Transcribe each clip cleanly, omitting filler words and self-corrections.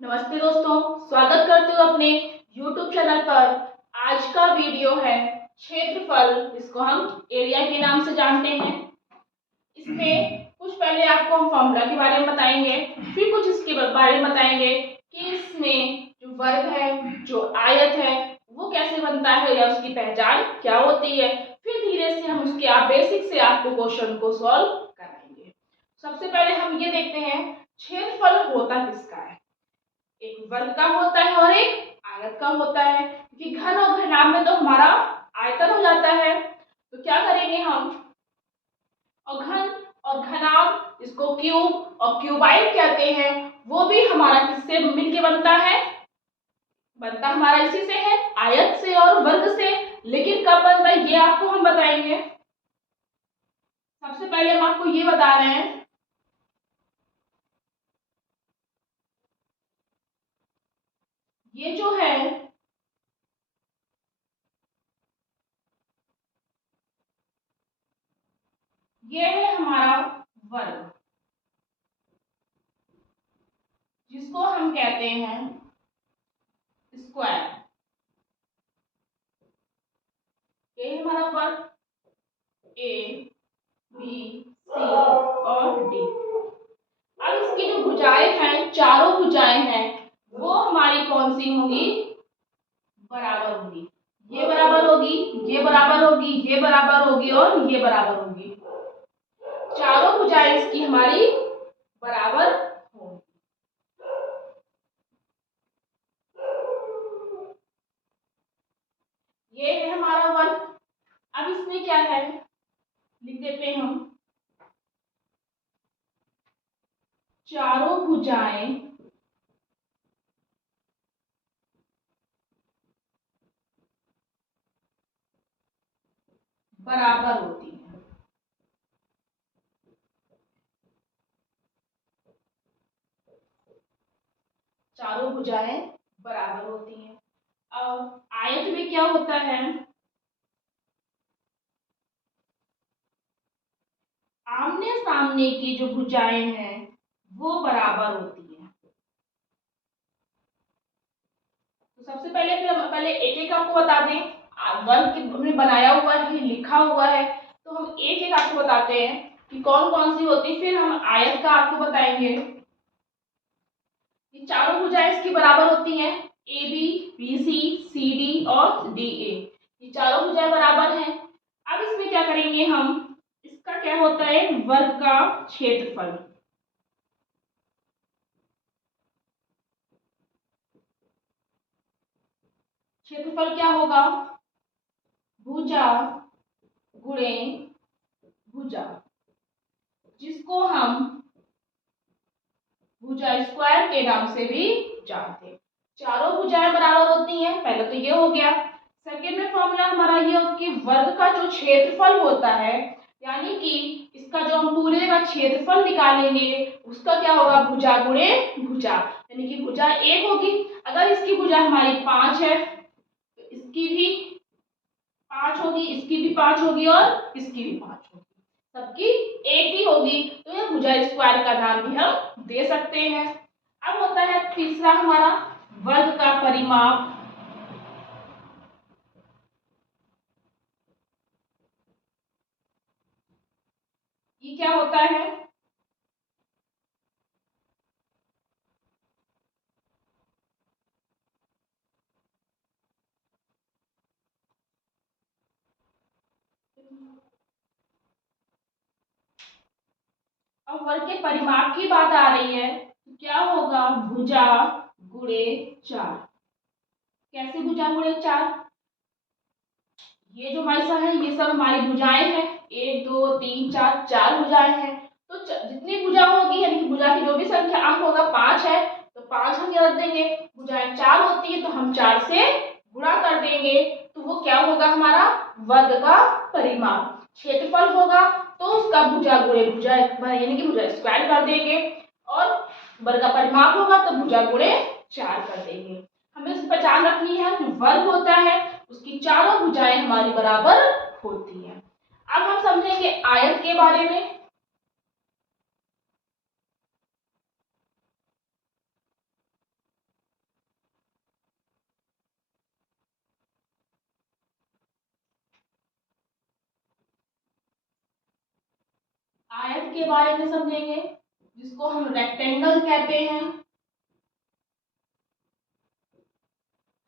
नमस्ते दोस्तों, स्वागत करती हूँ अपने YouTube चैनल पर। आज का वीडियो है क्षेत्रफल, इसको हम एरिया के नाम से जानते हैं। इसमें कुछ पहले आपको हम फॉर्मूला के बारे में बताएंगे, फिर कुछ इसके बारे में बताएंगे कि इसमें जो वर्ग है, जो आयत है, वो कैसे बनता है या उसकी पहचान क्या होती है। फिर धीरे से हम उसके बेसिक से आपको क्वेश्चन को सॉल्व कराएंगे। सबसे पहले हम ये देखते हैं क्षेत्रफल होता किसका है। एक वर्ग का होता है और एक आयत का होता है, क्योंकि घन और घनाभ में तो हमारा आयतन हो जाता है। तो क्या करेंगे हम, और घन और घनाभ इसको क्यूब और क्यूबाइड कहते हैं, वो भी हमारा किससे मिलके बनता है, बनता हमारा इसी से है, आयत से और वर्ग से। लेकिन कब बनता है ये आपको हम बताएंगे। सबसे पहले हम आपको ये बता रहे हैं, ये जो है ये है हमारा वर्ग, जिसको हम कहते हैं स्क्वायर। ये है हमारा वर्ग, ए बी सी और डी। अब इसकी जो भुजाएं हैं, चारों भुजाएं हैं, वो हमारी कौन सी होंगी, बराबर होगी। ये बराबर होगी, ये बराबर होगी, ये बराबर होगी और ये बराबर होगी। चारों भुजाएं इसकी हमारी बराबर होंगी। ये है हमारा वर्ग। अब इसमें क्या है, लिख देते हैं हम, चारों भुजाएं बराबर होती हैं। चारों भुजाएं बराबर होती हैं। अब आयत में क्या होता है, आमने सामने की जो भुजाएं हैं वो बराबर होती हैं। तो सबसे पहले फिर हम पहले एक एक आपको बता दें, वर्ग हमने बनाया हुआ है, लिखा हुआ है, तो हम एक एक आपको बताते हैं कि कौन कौन सी होती है। फिर हम आयत का आपको बताएंगे। ये चारों भुजाएं इसकी बराबर होती हैं, A B, B C, C D और डी ए। ये चारों भुजाएं बराबर हैं। अब इसमें क्या करेंगे हम, इसका क्या होता है, वर्ग का क्षेत्रफल। क्षेत्रफल क्या होगा, भुजा गुणे भुजा, जिसको हम भुजा स्क्वायर के नाम से भी जानते हैं। चारों भुजाएं बराबर होती हैं, पहले तो ये हो गया। सेकंड में फॉर्मूला हमारा ये हो कि वर्ग का जो क्षेत्रफल होता है, यानी कि इसका जो हम पूरे का क्षेत्रफल निकालेंगे, उसका क्या होगा, भुजा गुणे भुजा। यानी कि भुजा एक होगी, अगर इसकी भुजा हमारी 5 है तो इसकी भी 5 होगी, इसकी भी 5 होगी और इसकी भी 5 होगी, सबकी एक ही होगी। तो यह भुजा स्क्वायर का नाम भी हम दे सकते हैं। अब होता है तीसरा हमारा, वर्ग का परिमाप। ये क्या होता है, अब वर्ग के परिमाप की बात आ रही है, तो क्या होगा, भुजा गुणे 4। कैसे भुजा गुणे 4, ये जो हमारे साथ है ये सब हमारी भुजाएं हैं, 1 2 3 4, 4 भुजाएं हैं। तो जितनी भुजा होगी, यानी कि भुजा की जो भी संख्या अंक होगा 5 है, तो 5 हम यहाँ रख देंगे। भुजाएं 4 होती है तो हम 4 से गुणा कर देंगे, तो वो क्या होगा, हमारा वर्ग का परिमाप। क्षेत्रफल होगा तो उसका भुजा गुणे भुजा यानी कि भुजा स्क्वायर कर देंगे, और वर्ग का परिमाप होगा तो भुजा गुणे 4 कर देंगे। हमें उसकी पहचान रखनी है, जो वर्ग होता है उसकी चारों भुजाएं हमारी बराबर होती हैं। अब हम समझेंगे आयत के बारे में। के बारे में समझेंगे, जिसको हम रेक्टेंगल कहते हैं,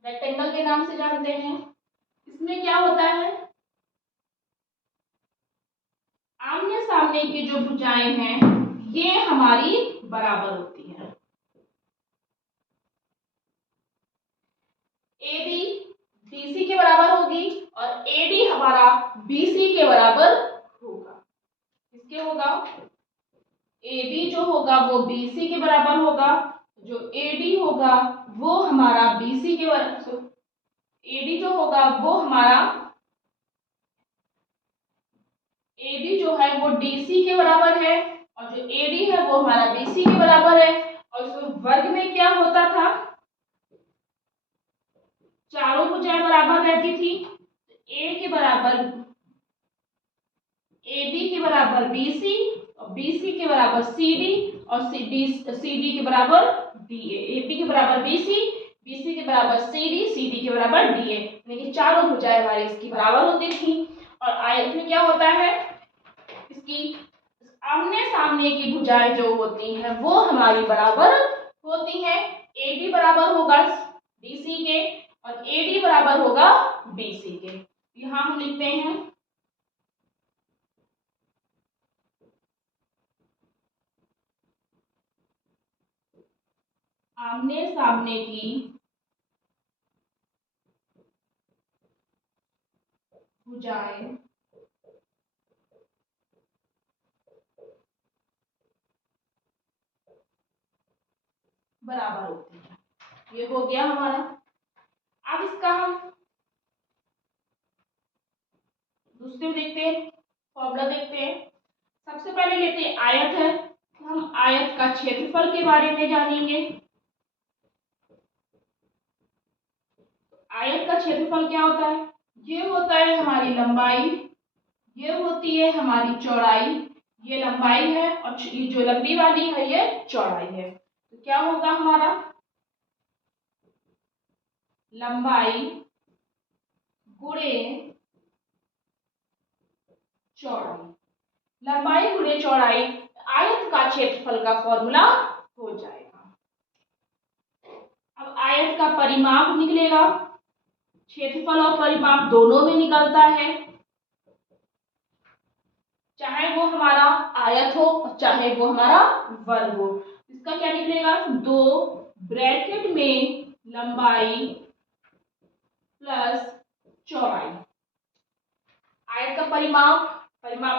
रेक्टेंगल के नाम से जानते हैं। इसमें क्या होता है, आमने सामने की जो भुजाएं हैं ये हमारी बराबर होती है। एडी बीसी के बराबर होगी और एडी हमारा बीसी के बराबर होगा। किसके होगा, एडी जो होगा वो बीसी के बराबर होगा, जो एडी होगा वो हमारा बीसी के बराबर, एडी जो होगा वो हमारा, एडी जो है वो डीसी के बराबर है और जो एडी है वो हमारा बीसी के बराबर है। और इसमें वर्ग में क्या होता था, चारों भुजाएं बराबर रहती थी। ए के बराबर एबी के बराबर बीसी और बीसी के बराबर सीडी और सीडी के बराबर डीए, एबी के बराबर बीसी, बीसी के बराबर सीडी, सीडी के बराबर डीए, यानी कि चारों भुजाएं हमारी इसकी बराबर होती थी। और आयत में क्या होता है, इसकी आमने सामने की भुजाएं जो होती हैं वो हमारी बराबर होती हैं। एडी बराबर होगा डीसी के और एडी बराबर होगा बीसी के। यहां हम लिखते हैं आमने सामने की भुजाएं बराबर होती है। ये हो गया हमारा। अब इसका हम दूसरे देखते हैं, फॉर्मूला देखते हैं। सबसे पहले लेते हैं आयत है, तो हम आयत का क्षेत्रफल के बारे में जानेंगे। आयत का क्षेत्रफल क्या होता है, ये होता है हमारी लंबाई, ये होती है हमारी चौड़ाई, ये लंबाई है और ये जो लंबी वाली है ये चौड़ाई है। तो क्या होगा हमारा, लंबाई गुणे चौड़ाई, लंबाई गुणे चौड़ाई आयत का क्षेत्रफल का फॉर्मूला हो जाएगा। अब आयत का परिमाप निकलेगा, क्षेत्रफल और परिमाप दोनों में निकलता है, चाहे वो हमारा आयत हो चाहे वो हमारा वर्ग हो। इसका क्या निकलेगा, 2 ब्रैकेट में लंबाई प्लस चौड़ाई, आयत का परिमाप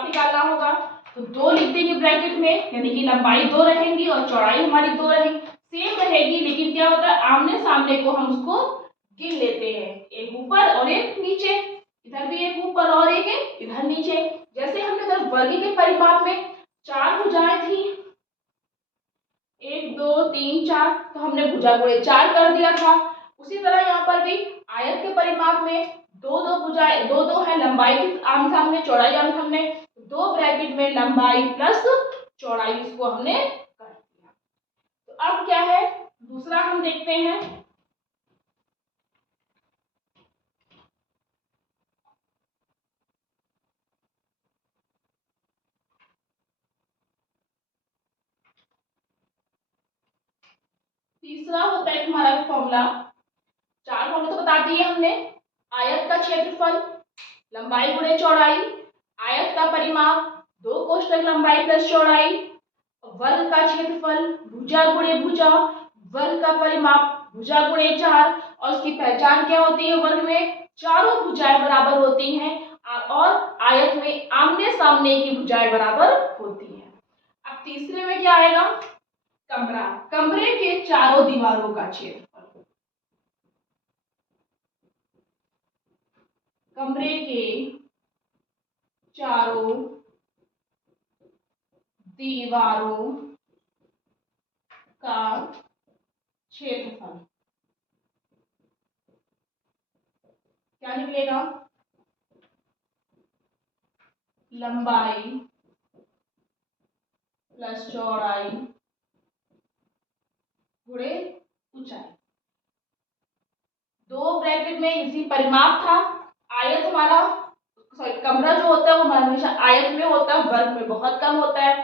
निकालना होगा तो 2 लिख देंगे ब्रैकेट में, यानी कि लंबाई 2 रहेंगी और चौड़ाई हमारी 2 रहेगी, सेम रहेगी। लेकिन क्या होता है, आमने सामने को हम उसको गिन लेते हैं, एक ऊपर और एक नीचे, इधर भी एक ऊपर और एक इधर नीचे। जैसे हमने इधर वर्ग के परिमाप में 4 भुजाएं थी, 1 2 3 4, तो हमने भुजा गुणे 4 कर दिया था। उसी तरह यहाँ पर भी आयत के परिमाप में 2 भुजाएं, 2 है लंबाई की आमने सामने, चौड़ाई आमने सामने, 2 ब्रैकेट में लंबाई प्लस चौड़ाई, इसको हमने कर दिया। तो अब क्या है, दूसरा हम देखते हैं। तीसरा होता है हमारा फॉर्मूला, 4 फॉर्मूला तो बता दिए हमने, आयत का क्षेत्रफल, लंबाई गुणे चौड़ाई, आयत का परिमाप 2 कोष्ठक लंबाई प्लस चौड़ाई, वर्ग का क्षेत्रफल भुजा गुणे भुजा, वर्ग का परिमाप भुजा गुणे 4, और उसकी पहचान क्या होती है, वर्ग में चारों भुजाएं बराबर होती हैं और आयत में आमने सामने की भुजाएं बराबर होती हैं। अब तीसरे में क्या आएगा, कमरा, कमरे के चारों दीवारों का क्षेत्रफल, कमरे के चारों दीवारों का क्षेत्रफल क्या निकलेगा, लंबाई प्लस चौड़ाई गुणे ऊंचाई। 2 ब्रैकेट में इसी परिमाप था, आयत हमारा, सॉरी कमरा जो होता है वो हमेशा आयत में होता है, वर्ग में बहुत कम होता है।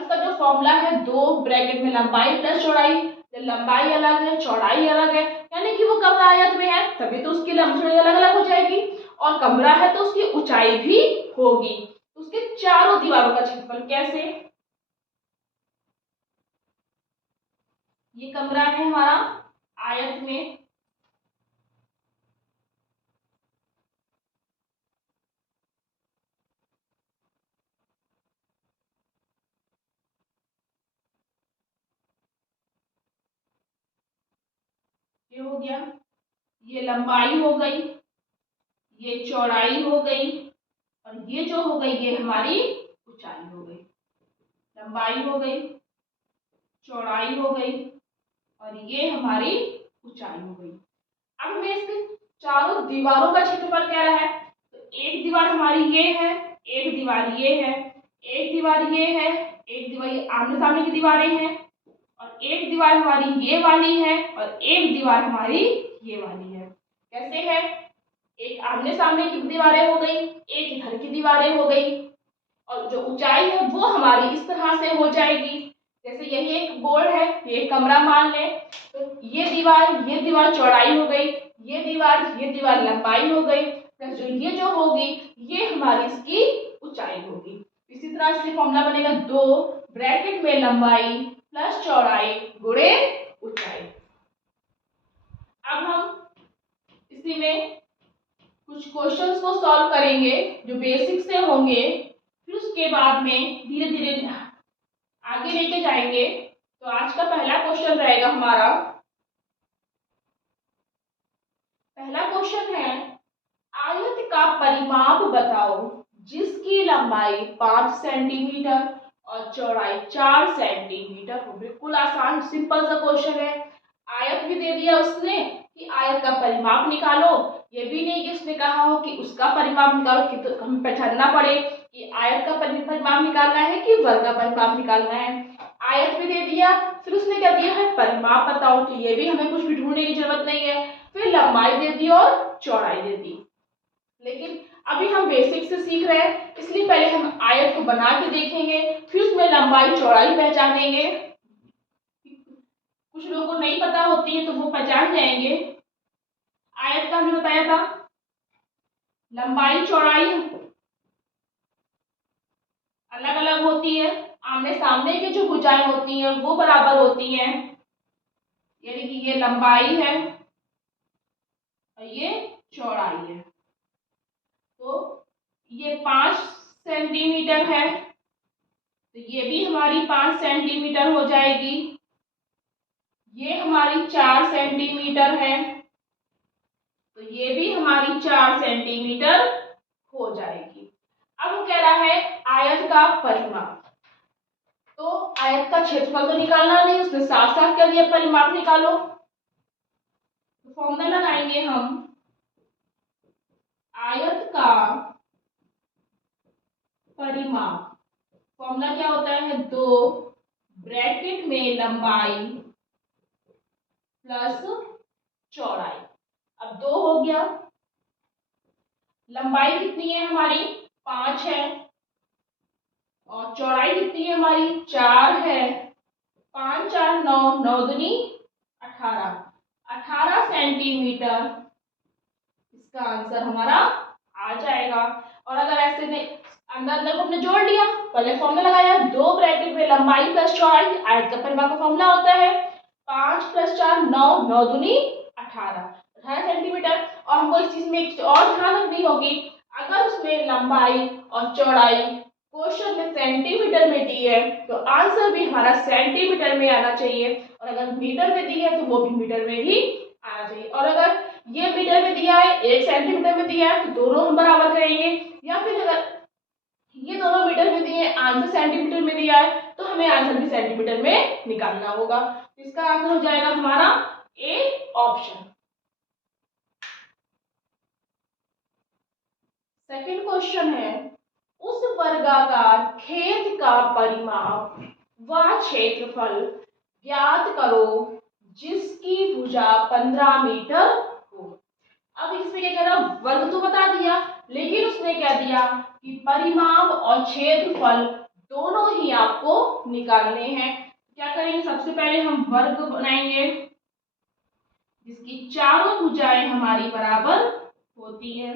अब इसका जो फॉर्मूला है, 2 ब्रैकेट में लंबाई प्लस चौड़ाई, लंबाई अलग है चौड़ाई अलग है, यानी कि वो कमरा आयत में है तभी तो उसकी लंबाई अलग अलग हो जाएगी, और कमरा है तो उसकी ऊंचाई भी होगी। उसके चारों दीवारों का क्षेत्रफल कैसे, ये कमरा है हमारा आयत में, ये हो गया, ये लंबाई हो गई, ये चौड़ाई हो गई, और ये जो हो गई ये हमारी ऊंचाई हो गई। लंबाई हो गई, चौड़ाई हो गई, और ये हमारी ऊंचाई हो गई। अब हमें इसके चारों दीवारों का क्षेत्रफल कह रहा है, तो एक दीवार हमारी ये है, एक दीवार ये है, एक दीवार ये है, एक दीवार ये आमने सामने की दीवारें हैं, और एक दीवार हमारी ये वाली है, और एक दीवार हमारी ये वाली है। कैसे है, एक आमने सामने की दीवारें हो गई, एक इधर की दीवारें हो गई, और जो ऊंचाई है वो हमारी इस तरह से हो जाएगी। जैसे यही एक बोर्ड है, ये कमरा मान लें, तो ये दीवार चौड़ाई हो गई, ये दीवार लंबाई हो गई, प्लस जो ये होगी ये हमारी इसकी ऊंचाई होगी। इसी तरह से फॉर्मूला बनेगा 2 ब्रैकेट में लंबाई प्लस चौड़ाई गुणे ऊंचाई। अब हम इसी में कुछ क्वेश्चंस को सॉल्व करेंगे जो बेसिक से होंगे, फिर उसके बाद में धीरे धीरे आगे लेके जाएंगे। तो आज का पहला क्वेश्चन रहेगा हमारा, पहला क्वेश्चन है आयत का परिमाप बताओ जिसकी लंबाई 5 सेंटीमीटर और चौड़ाई 4 सेंटीमीटर हो। बिल्कुल आसान सिंपल सा क्वेश्चन है। आयत भी दे दिया उसने कि आयत का परिमाप निकालो, ये भी नहीं कि उसने कहा हो कि उसका परिमाप निकालो, कि तो हमें पहचानना पड़े कि आयत का परिमाप निकालना है कि वर्ग का परिमाप निकालना है। आयत भी दे दिया, फिर उसने क्या दिया है परिमाप बताओ, तो ये भी हमें कुछ भी ढूंढने की जरूरत नहीं है। फिर लंबाई दे दी और चौड़ाई दे दी। लेकिन अभी हम बेसिक से सीख रहे हैं, इसलिए पहले हम आयत को बना के देखेंगे, फिर उसमें लंबाई चौड़ाई पहचानेंगे। कुछ लोगों को नहीं पता होती है तो वो पहचान जाएंगे। आयत का हमने बताया था लंबाई चौड़ाई अलग अलग होती है, आमने सामने की जो भुजाएं होती हैं वो बराबर होती हैं, यानी कि ये लंबाई है और ये चौड़ाई है। तो ये 5 सेंटीमीटर है, तो ये भी हमारी 5 सेंटीमीटर हो जाएगी। ये हमारी 4 सेंटीमीटर है, तो ये भी हमारी 4 सेंटीमीटर हो जाएगी। अब वो कह रहा है आयत का परिमाप, तो आयत का क्षेत्रफल तो निकालना नहीं, उसने साफ साफ कह दिया परिमाप निकालो। तो फॉर्मूला लगाएंगे हम, आयत का परिमाप, फॉर्मूला क्या होता है 2 ब्रैकेट में लंबाई प्लस चौड़ाई। अब 2 हो गया, लंबाई कितनी है हमारी 5 है, और चौड़ाई कितनी है हमारी 4 है। 5 4 9, 9 दूनी 18, 18 सेंटीमीटर इसका आंसर हमारा आ जाएगा। और अगर ऐसे नहीं अंदर अंदर को हमने जोड़ लिया, पहले फॉर्मूला लगाया 2 ब्रैकेट में लंबाई प्लस चौड़ाई, आयत का परिमाप का फॉर्मूला होता है 5 + 4 9, 9 दूनी 18, 18 सेंटीमीटर। और हमको इस चीज में एक और ध्यान रखनी होगी, अगर उसमें लंबाई और चौड़ाई क्वेश्चन में सेंटीमीटर में दी है तो आंसर भी हमारा सेंटीमीटर में आना चाहिए, और अगर मीटर में दी है तो वो भी मीटर में ही आना चाहिए। और अगर ये मीटर में दिया है 1 सेंटीमीटर में दिया है तो दोनों हम बराबर करेंगे, या फिर अगर ये दोनों मीटर में दिए आंसर सेंटीमीटर में दिया है तो हमें आंसर भी सेंटीमीटर में निकालना होगा। इसका आंसर हो जाएगा हमारा ए ऑप्शन। सेकंड क्वेश्चन है उस वर्गाकार खेत का परिमाप व क्षेत्रफल ज्ञात करो जिसकी भुजा 15 मीटर हो। अब इसमें क्या कह रहा, वर्ग तो बता दिया, लेकिन उसने क्या दिया कि परिमाप और क्षेत्रफल दोनों ही आपको निकालने हैं। क्या करेंगे, सबसे पहले हम वर्ग बनाएंगे जिसकी चारों भुजाएं हमारी बराबर होती हैं।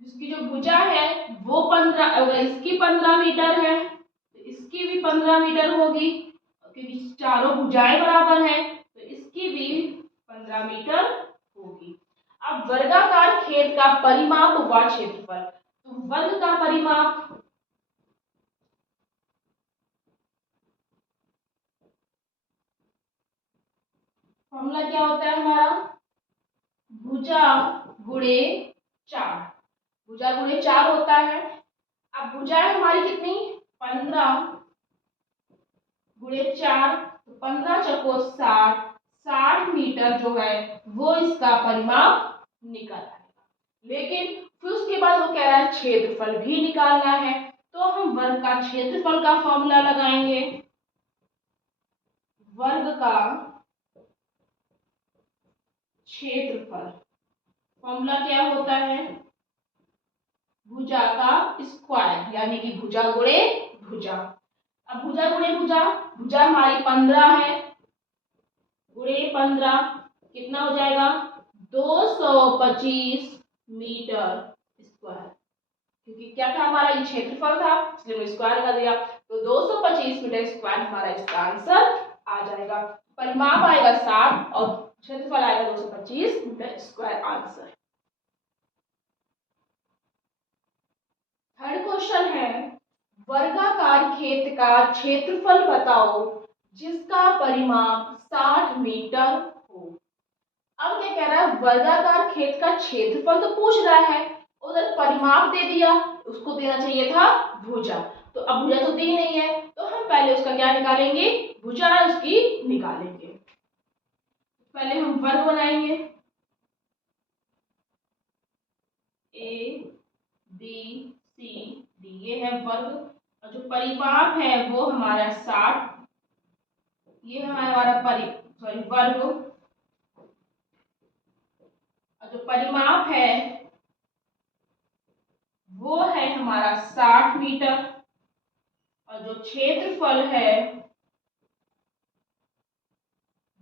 जिसकी जो भुजा है वो 15, अगर इसकी 15 मीटर है तो इसकी भी 15 मीटर होगी, क्योंकि चारों भुजाएं बराबर है तो इसकी भी 15 मीटर होगी। अब वर्गाकार खेत का परिमाप व क्षेत्रफल, तो वर्ग का परिमाप फॉर्मूला क्या होता है हमारा, भुजा गुणे 4, भुजा गुणे 4 होता है। अब भुजाएं हमारी कितनी, 15 गुणे 4, तो 15 चौको 60, 60 मीटर जो है वो इसका परिमाप निकल आएगा। लेकिन फिर उसके बाद वो कह रहा है क्षेत्रफल भी निकालना है, तो हम वर्ग का क्षेत्रफल का फॉर्मूला लगाएंगे। वर्ग का क्षेत्रफल फॉर्मूला क्या होता है, भुजा का स्क्वायर, यानी कि भुजा गुणे भुजा। अब भुजा गुणे भुजा, भुजा हमारी 15 है, गुणे 15 कितना हो जाएगा, 225 मीटर स्क्वायर। क्योंकि क्या था हमारा, ये क्षेत्रफल था इसलिए मैंने स्क्वायर कर दिया, तो 225 मीटर स्क्वायर हमारा इसका आंसर आ जाएगा। परिमाप आएगा 60 और क्षेत्रफल आएगा 225 metre square answer. Third question है, वर्गाकार खेत का क्षेत्रफल बताओ जिसका परिमाप 60 मीटर हो। अब क्या कह रहा है, वर्गाकार खेत का क्षेत्रफल तो पूछ रहा है, उधर परिमाप दे दिया, उसको देना चाहिए था भुजा, तो अब भुजा तो दी नहीं है, तो हम पहले उसका क्या निकालेंगे, भुजा उसकी निकालेंगे। पहले हम वर्ग बनाएंगे, ए बी सी डी, ये है वर्ग, और जो परिमाप है वो हमारा 60, ये हमारा वर्ग, और जो परिमाप है वो है हमारा 60 मीटर, और जो क्षेत्रफल है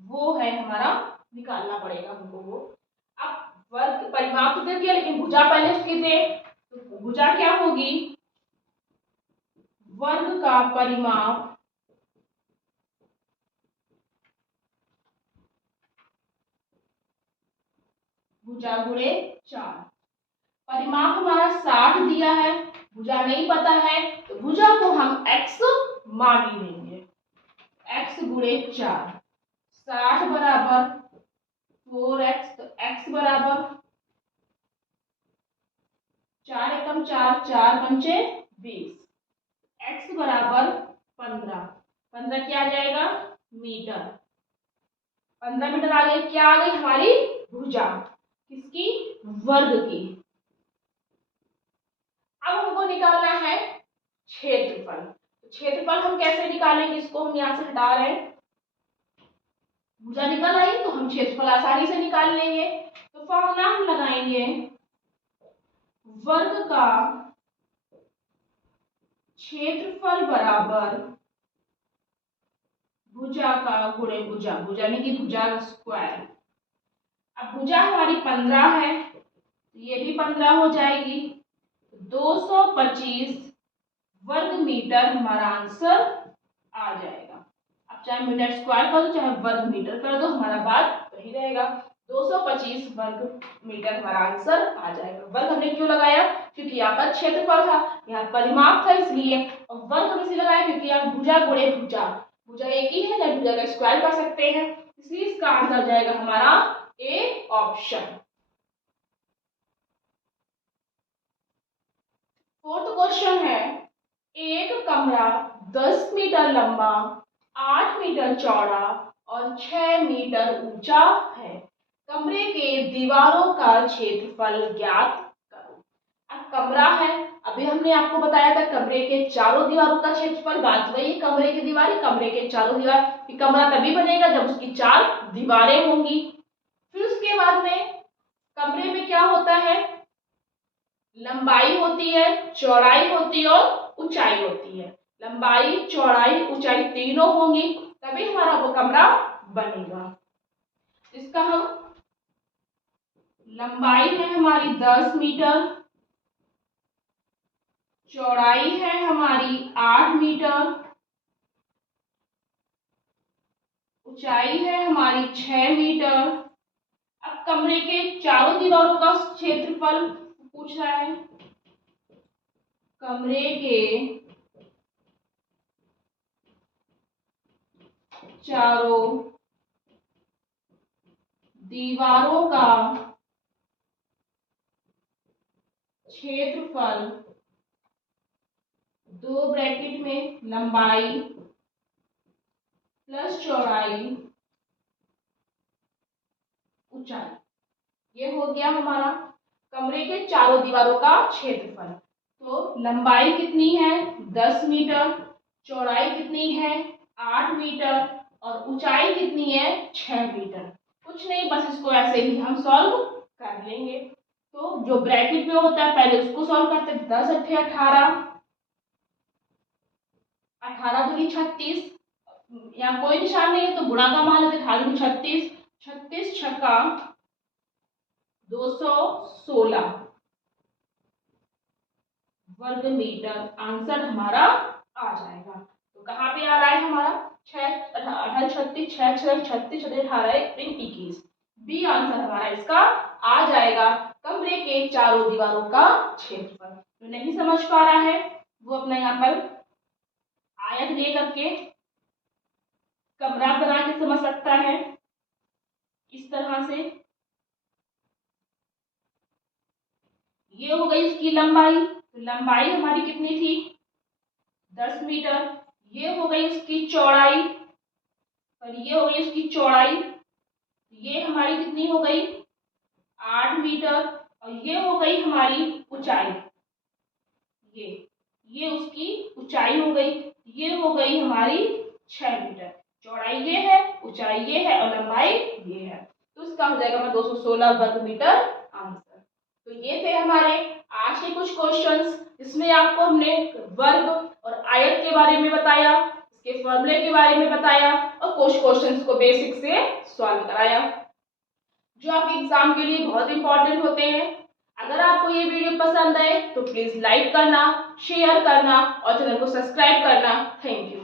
वो है हमारा, निकालना पड़ेगा हमको वो। अब वर्ग परिमाप तो दे दिया, लेकिन भुजा पहले उसकी दे, तो भुजा क्या होगी, वर्ग का परिमाप भुजा गुणे 4। परिमाप हमारा 60 दिया है, भुजा नहीं पता है, तो भुजा को हम x मान ही लेंगे, x गुणे 4, 60 बराबर 4x, तो x बराबर 4 एकम 4, 4 पंचे 20, x बराबर 15, 15 क्या आ जाएगा, मीटर, 15 मीटर आ गई, क्या आ गई हमारी भुजा, किसकी, वर्ग की। अब हमको निकालना है क्षेत्रफल, क्षेत्रफल हम कैसे निकालेंगे, इसको हम यहां से हटा रहे हैं, भुजा निकल आई तो हम क्षेत्रफल आसानी से निकाल लेंगे। तो फॉर्मूला हम लगाएंगे, वर्ग का क्षेत्रफल बराबर भुजा का गुणे भुजा, भुजा यानी कि भुजा का स्क्वायर। अब भुजा हमारी 15 है, तो ये भी 15 हो जाएगी, 225 वर्ग मीटर हमारा आंसर आ जाएगा। अब चाहे मीटर स्क्वायर कर दो चाहे वर्ग मीटर कर दो, हमारा बात वही रहेगा, 225 वर्ग मीटर हमारा आंसर आ जाएगा। वर्ग हमने क्यों लगाया, क्योंकि यहाँ पर क्षेत्रफल था, यहाँ परिमाप था इसलिए, और वर्ग हम इसलिए लगाया क्योंकि यहाँ भुजा गुणे भुजा, भुजा एक ही है, चाहे भुजा का स्क्वायर कर सकते हैं, इसलिए इसका आंसर आ जाएगा हमारा ए ऑप्शन। फोर्थ क्वेश्चन है, एक कमरा 10 मीटर लंबा, 8 मीटर चौड़ा और 6 मीटर ऊंचा है, कमरे के दीवारों का क्षेत्रफल ज्ञात करो। अब कमरा है, अभी हमने आपको बताया था कमरे के चारों दीवारों का क्षेत्रफल, बात वही कमरे की दीवार, कमरे के चारों दीवार, कमरा तभी बनेगा जब उसकी 4 दीवारें होंगी। फिर उसके बाद में कमरे में क्या होता है, लंबाई होती है, चौड़ाई होती है और ऊंचाई होती है। लंबाई, चौड़ाई, ऊंचाई तीनों होंगी तभी हमारा वो कमरा बनेगा। इसका हम लंबाई है हमारी 10 मीटर, चौड़ाई है हमारी 8 मीटर, ऊंचाई है हमारी 6 मीटर। अब कमरे के चारों दीवारों का क्षेत्रफल पूछ रहा है। कमरे के चारों दीवारों का क्षेत्रफल, दो ब्रैकेट में लंबाई प्लस चौड़ाई ऊंचाई, ये हो गया हमारा कमरे के चारों दीवारों का क्षेत्रफल। तो लंबाई कितनी है 10 मीटर, चौड़ाई कितनी है 8 मीटर और ऊंचाई कितनी है 6 मीटर। कुछ नहीं, बस इसको ऐसे ही हम सॉल्व कर लेंगे। तो जो ब्रैकेट में होता है पहले उसको सॉल्व करते हैं। 10 अट्ठे 18, 18 दूनी 36, यहाँ कोई निशान नहीं है तो गुणा का मान लेते 18 दूनी 36, 36 छक्का 216 वर्ग मीटर आंसर हमारा आ जाएगा। तो कहाँ पे आ रहा है हमारा 6 18 36 6 6 36 18 21, बी आंसर हमारा इसका आ जाएगा। कमरे के चारों दीवारों का क्षेत्रफल। जो नहीं समझ पा रहा है वो अपना यहाँ पर आयत ले करके कमरा बना के समझ सकता है इस तरह से। ये हो गई उसकी लंबाई, तो लंबाई हमारी कितनी थी 10 मीटर। ये हो गई उसकी चौड़ाई और ये हो गई उसकी चौड़ाई, ये हमारी कितनी हो गई 8 मीटर और ये हो गई हमारी ऊंचाई, ये उसकी ऊंचाई हो गई, ये हो गई हमारी 6 मीटर। चौड़ाई ये है, ऊंचाई ये है और लंबाई ये है। तो इसका हो जाएगा 216 वर्ग मीटर आंसर। तो ये थे हमारे आज के कुछ क्वेश्चंस, जिसमें आपको हमने वर्ग और आयत के बारे में बताया, इसके फॉर्मूले के बारे में बताया और कुछ क्वेश्चंस को बेसिक से सॉल्व कराया, जो आपके एग्जाम के लिए बहुत इंपॉर्टेंट होते हैं। अगर आपको ये वीडियो पसंद आए तो प्लीज लाइक करना, शेयर करना और चैनल को सब्सक्राइब करना। Thank you.